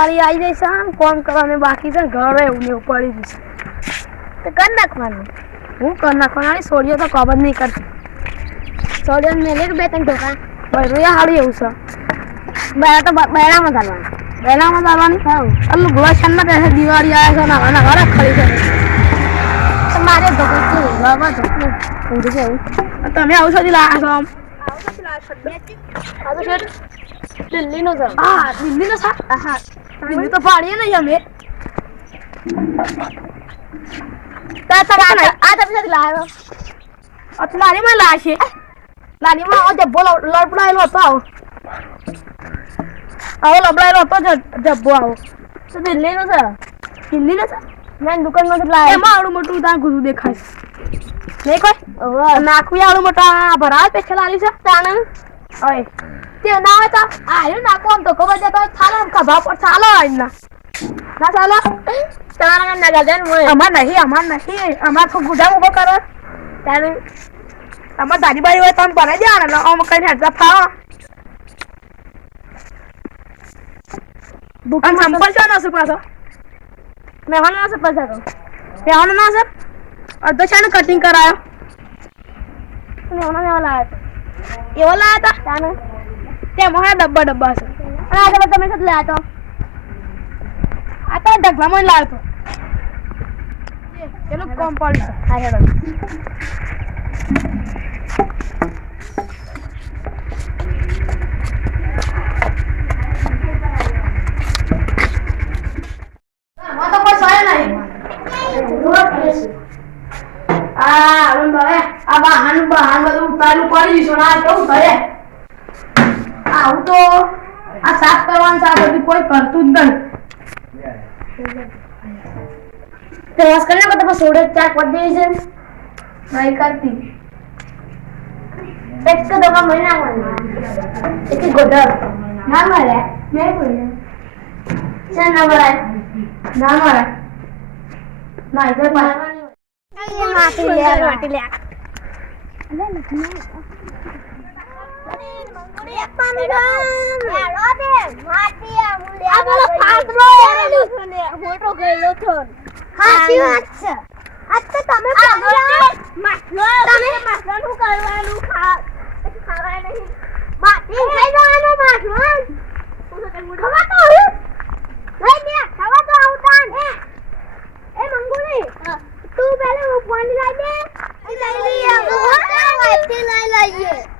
દિવાળી આવી જશે આમ કોમ કરવાનું બાકી છે ઘરે એવું ને પડી જશે તો કરી નાખવાનું. હું કરી નાખવાના સોડિયો તો કબર નહીં કરતી. સોડિયો મેલે બે ત્રણ ઢોકા બરું હારું એવું છે. બે તો બરામાં ચાલવાનું પહેલામાં ચાલવાની અલ્લું ગુલાશન ના પહેલા દિવાળી આવે છે ને આના ઘરે ખરી છે. મારે ઢોકું કેવું ઘરમાં ઢોકું ઊંધું છે એવું તમે આવું છો લાયા છો આમ? આ તો શેઠ દિલ્હીનો છે હા દિલ્હી નો સા હા. દિલ્હી તો પાડીએ નહીં અમે આ તમે લાવ્યો લારીમાં લાશે લારીમાં આવો જબ્બો લ- લબડાયેલો હતો આવો આવો લબડાયેલો હતો જબ્બો આવો તો દિલ્હીનો છે દિલ્હી નો છે મેં દુકાનમાંથી લાવ્યો એમાં આવડું મોટું ત્યાં ગુરુ દેખાય નહીં કોઈ નાખવી આવડું મોટા ભરાવે પેછે લારી છે તાણ હવે તે ના હોય તો આયુ નાખો આમ તો ખબર જતો ચાલો આમ ખભા પર ચાલો આજના ના. ચાલો. તમારા ના ગાજન મોય અમાર નહીં અમાર નહીં. અમાર તો ગુડા ઊભો કરો. તાણ અમાર દાદી બારી હોય તમે બનાવી દેવાના એટલે આમ કઈ હેડતા ફાવો. દુકાન સંપલ છે ના સર અડધો છે કટિંગ કરાયો? મહેમાન એવા લાવ્યો એવો લાયા હતા? તાણ તેમાં હા ડબ્બા ડબ્બા છે અને આજે તમે સાથે લાવ્યા તો આ તો ઢગલામાં લાવ્યો હતો એનું કોમ છે હા હેડો તો. આ આ વાહન વાહન બધું ઉતારું પડી જઈશું ના કેવું કરે આવું તો આ સાફ કરવાનું છે આ બધું કોઈ કરતું જ નહીં તો વાસ કરી નાખો તો સોડે ચાર પડ દેવી છે નહીં કરતી એક તો દોકા મહી નાખવાની એક ગોદર ના મળે મેં કોઈ છે ના મળે ના મારે ના એટલે પણ માટી લે માટી લે આવતા એ મંગુરી તું પહેલે ફોન લઈ દે લઈ લઈએ લઈ લઈએ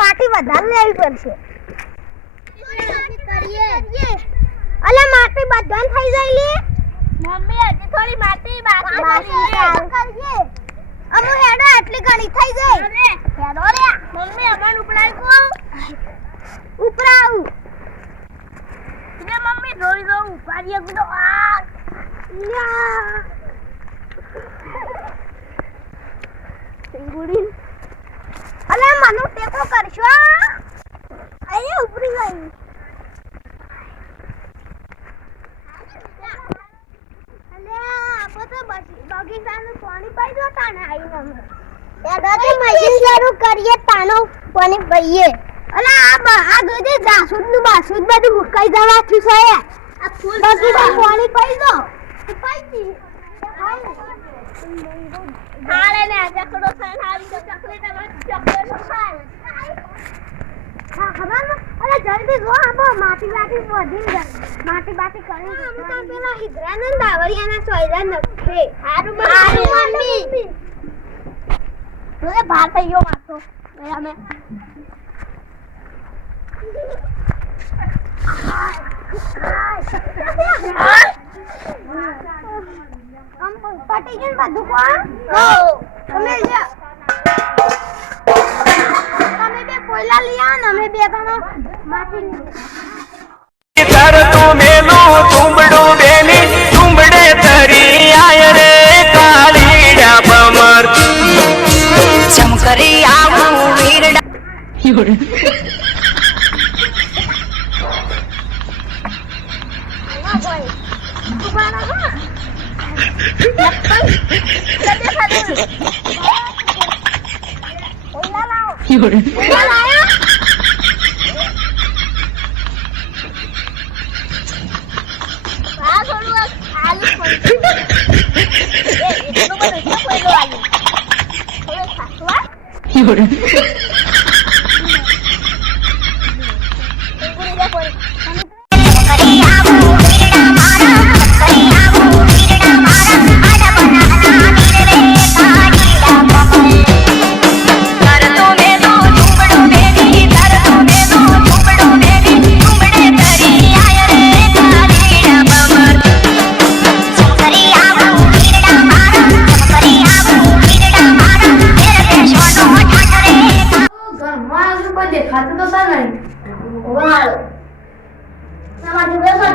માટી વધારે લેવી પડશે. અલા માટી બધાન થઈ જાય લે. મમ્મી હજી થોડી માટી બાકી કરીએ અમુ હેડો આટલી ઘણી થઈ ગઈ હેડો રે. મમ્મી અમન ઉપડાઈ કો. ઉપરાવું ને મમ્મી ધોઈ દો ઉપાડીએ ગુડો આ. યા સિંગુડી મનો ટેકો કરશો અરે ઉપરી ગઈ તો બગીચાનું પાણી પાઈ દો તાને આવીને અમે. દાદાથી મશીન શરૂ કરીએ તાનો પાણી અલા આ આ દોજે જાસૂદનું બાસૂદ બધું મુકાઈ જવાથી છે. આ ફૂલ બગીચા પાણી પાઈ દો. પાઈ દી ખાલે ને તો ચકલેટમાં ચકલેટ ખાય હા ખબર ને અરે જલ્દી જો આપો માટી બાટી વધી જાય. માટી બાટી કરી અમે તો પેલા હિદ્રાનંદ દાવરિયાના સોયરા નખે. હારું હારું મમ્મી. તું ભાત થઈ ગયો માથો. અમે પટી ગયું બધું કોણ? તમે તમે બે કોયલા લઈ આવો ને અમે બે ત્રણ માટી તર તું મેલું તુંબડું બેની તુંબડે તરી આય રે કાળીડા પમર ચમકરી આવું વીરડા. ઊભા રહો કોયલા લાવો કોયલા લાયો આ થોડું આ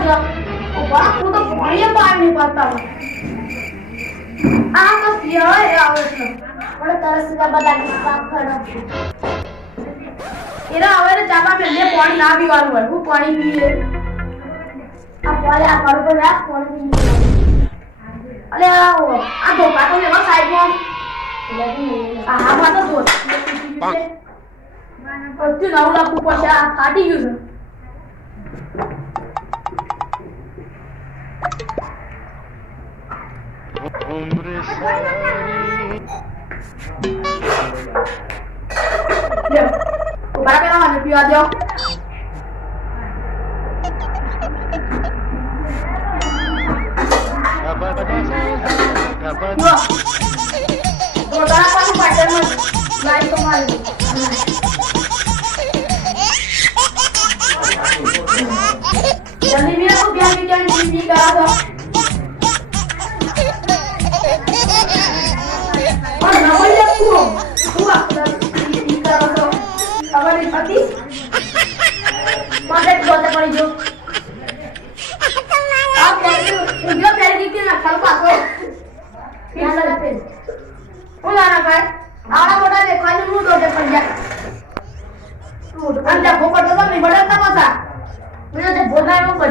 તમારી જોડે સજો હું તો પણ ને પીવાનું હોય. હું પીએ. આ પાણી આ પર રાખ, પાણી પીએ. અલે, આ ધોકા તો લેવા આ હા તો ધોત બધું નવ લાખ ઉપર છે આ ફાટી ગયું છે. લ્યો ઊભા પેલા મને પીવા દો પીવો. તો તારા પાસે પાટણમાં લાઈ તો મારી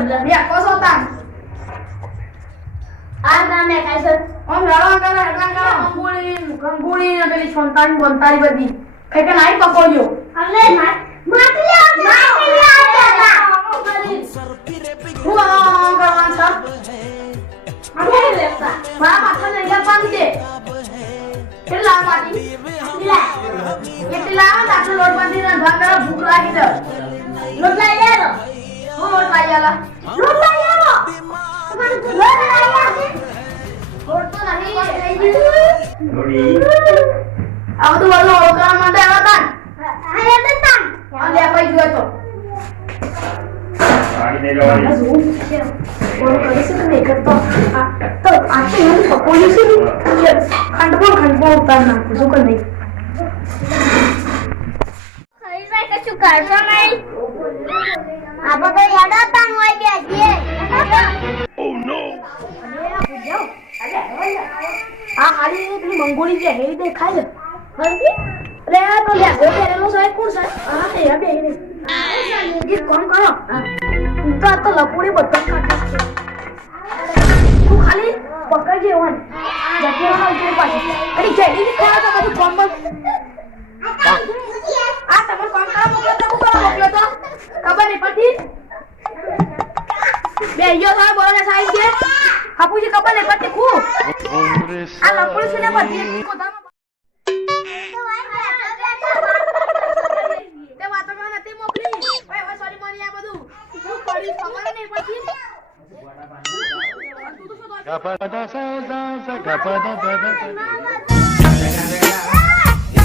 ભોગા જાય બે કોસો તાન આ નામે કાઈ સર ઓમ રવા કરે હગા કરે. કંગુળી કંગુળી ને પેલી છોંતાની બોંતારી બધી. કઈ કે નાઈ પકોડ્યો અલે માટી આવ માટી હું આ કરવાન સર અમે લેતા મારા પાછળ નહીં ગપાની દે કેટલા માટી કેટલા કેટલા આટલો લોટ બાંધી ને ભાગરા ભૂખ લાગી દે લોટ લઈ લેલો લોટ લઈ આલા. લોટ લઈ આવો. તમારું તો લોટ લઈ આવો લોટ તો નહીં લઈ દીધું આ બધું વલ્લો ઓળખાણ માટે આવ્યા તા આયા તો તાન અને આ કઈ ગયો તો. કોણ કરી શકે નહીં કરતો આ તો આ તો હું પકોડી છે ને. ખંડપો ખંડપો ઉતાર નાખું. શું કર નહીં? જાય કશું કરશો નહીં? આપણે તો યાદ હતા ને હોય બેસીએ આ હારી પેલી મંગોળી જે હેરી દેખાય છે. અરે આ તો લે ગો પહેરેલો સાહેબ કોણ સાહેબ હા તે જી કોણ કરો હું તો આ તો તું ખાલી પકડજે વન જગ્યામાં ઉતરી પાછી આ તમે કોમ કરવા મોકલ્યો તો કોણ મોકલ્યો તો? ખબર નહીં પડતી? બે યો સાહેબ બોલો સાહેબ કે? હાપુજી ખબર નહીં પડતી ખૂબ. આ લપોડી છે ને બધી તે વાતો કરવા નથી મોકલી. ઓય હવે સોરી મોની આ બધું. શું કર્યું? ખબર નહીં પડતી. તું તો શું દોડ્યો? આ આન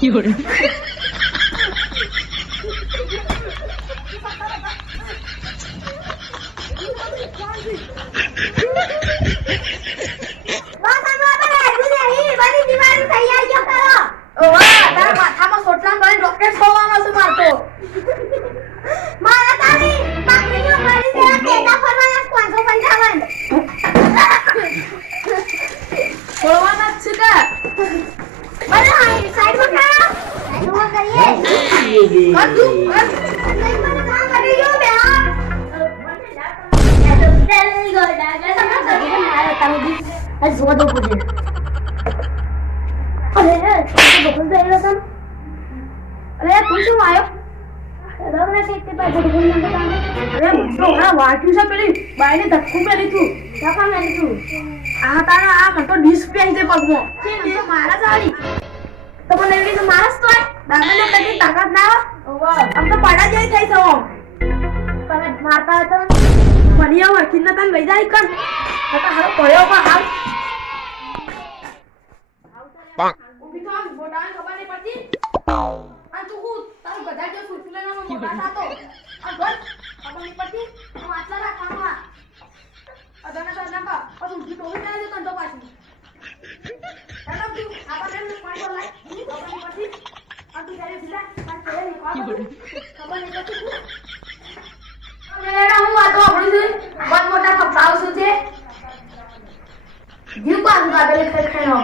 મમ્મી ડાબોને કાળો કાળો છે ને તાર છોડેને બધાને ખબર નહીં પડતી. ઓ, માર છોડી આન પકડ નહીં. બનાવવાની હોય છે. આ પકડ. મારી તો યાર નહીં, નહીં, નહીં. કઈ લાગે છે ઓર તો યા વોલ્ટેજ તો બસ આનો આપણે હેડું નહીં બધી દિવાળી તૈયારીઓ કરો ઓ વાહ તારા માથામાં સોટલા કરીને રોકેટ છોડવાનો છે મારતો મારા તારી બાકરીઓ મારી છે પેટા ફરવાના 555 છોડવાના જ છે કે બરાબર સાઈડમાં કરો સાઈડમાં કરીએ કર તું કર સાઈડમાં કામ કરી જો બે જોડો પડે અરે બકુલ પહેર્યો હતો અરે તું શું આવ્યો રગના ટેકે પાસે બકુલ નંબર કામ અરે તો હમણાં વાંચ્યું છે પેલી બાઈને ધક્કું પેલી તું ધક્કા મારી તું આ તારા આ તો ડીશ પહેરી દે પગમાં મારા સાડી. તો મને એવી રીતે મારસ તો દાદા કદી તાકાત ના આવે આમ તો પડા જેવી થઈ છો તમે મારતા હતો મને આ વળખી ને તને લઈ જાય કર તો હારો પડ્યો પણ હાલ ઊભી તો આમ ખબર નહીં પડતી. આ તું હું? તારું બધા જો સુસલેલામાં મોટા થાતો. આ બસ ખબર નહીં પડતી હું આટલા રાખવાનું આ અદાના તો અદાના કા પછી ઊભી ટોળી ના દે કંટો પાછી ચાલો તું આપા ને પાણી બોલ લાય ખબર નહીં પડતી આ તું ત્યારે ભીલા પણ ત્યારે નહીં ખબર ખબર નહીં પડતી તું મેરા હું વાતો આપણી છે બહુ મોટા કપડાઓ શું છે જીવ પાછું કાપેલી ખાઈ ખાઈ નો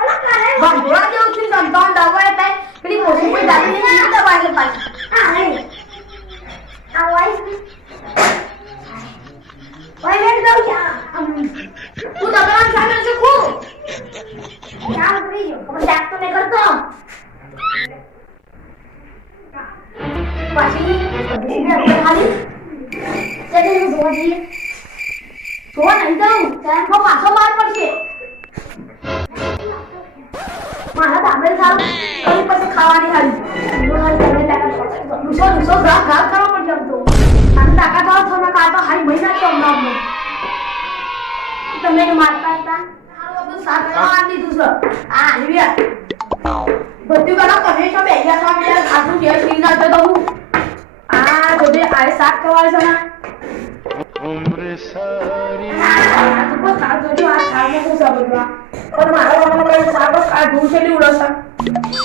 અલા કરે ભગવા જેવું છે સંતાન દવાય થાય પેલી મોટી કોઈ દાદી ને દાબે ખાવ કઈ પછી ખાવાની હારી. લૂસો લૂસો ઘા ગા કરવો પડશે આમ તો. અને તાકા તો છો કા તો હારી મહિના તો અમને તમે કે મારતા હતા? સારું આપણું સાથ કરવા દીધું છે. આ આવ્યા બધું કરો કને છો બે ગયા છો અમે આટલું જે સીન ના તો હું. આ જોડે આ સાથ કરવા છે ના. ઉમ્ર સારી આ તો કો આ જો આ ખાઈને શું આ? પણ મારા બાપનો કઈ સાપ આ ધૂળ છેલ્લી ઉડે છે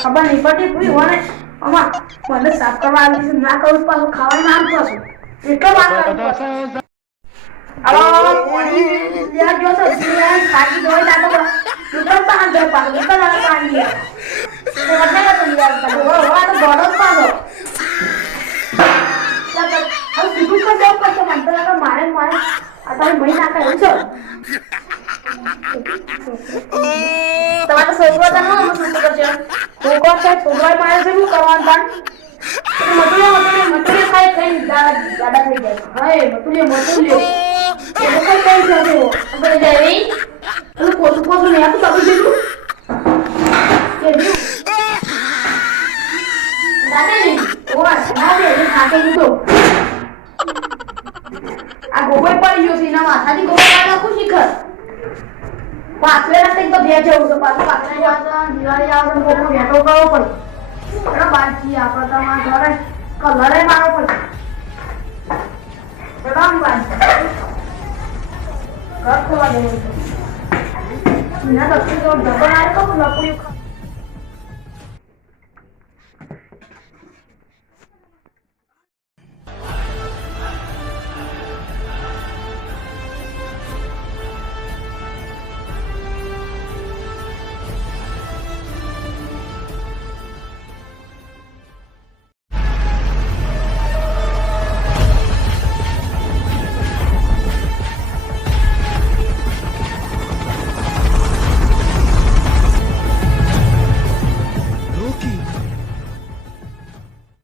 ખબર નહીં પડતી પૂરી હોય આમાં મને સાફ કરવા આવી છે, ના કરું પાછું ખાવાનું નામ છું. એટલો પાછું. હવે પાણી જો તો તો લે તો યાર તો હવે હવે તો પર પડશે મને મારે મારે. આ તારી મહી નાખે એવું તમારે છોકરો તો ના શું કરશે છોકરો મારે છે કરવાનું પણ થઈ જાય હાય મટુલે મટુલે એ તો કઈ કઈ આપણે જાય રે તું પોતું પોતું ને આખું કબી દીધું કે દીધું દાદા નહીં ઓવા ના? દે ખાતે દીધો આ ગોબર પડી ગયો છે, એના માથાની ગોબર નાખું શિખર પાછલે રસ્તે તો બે જવું છે પાછું પાછલે જાવ તો દિવાળી આવે તો ઘરનો બેઠો કરવો પડે. એનો બાકી આપણે તમારા ઘરે કલરે મારવો પડે રામ બાજી ઘર ખોવા દેવું છે. દક્ષિણ તો ડબલ આવે તો લપડ્યું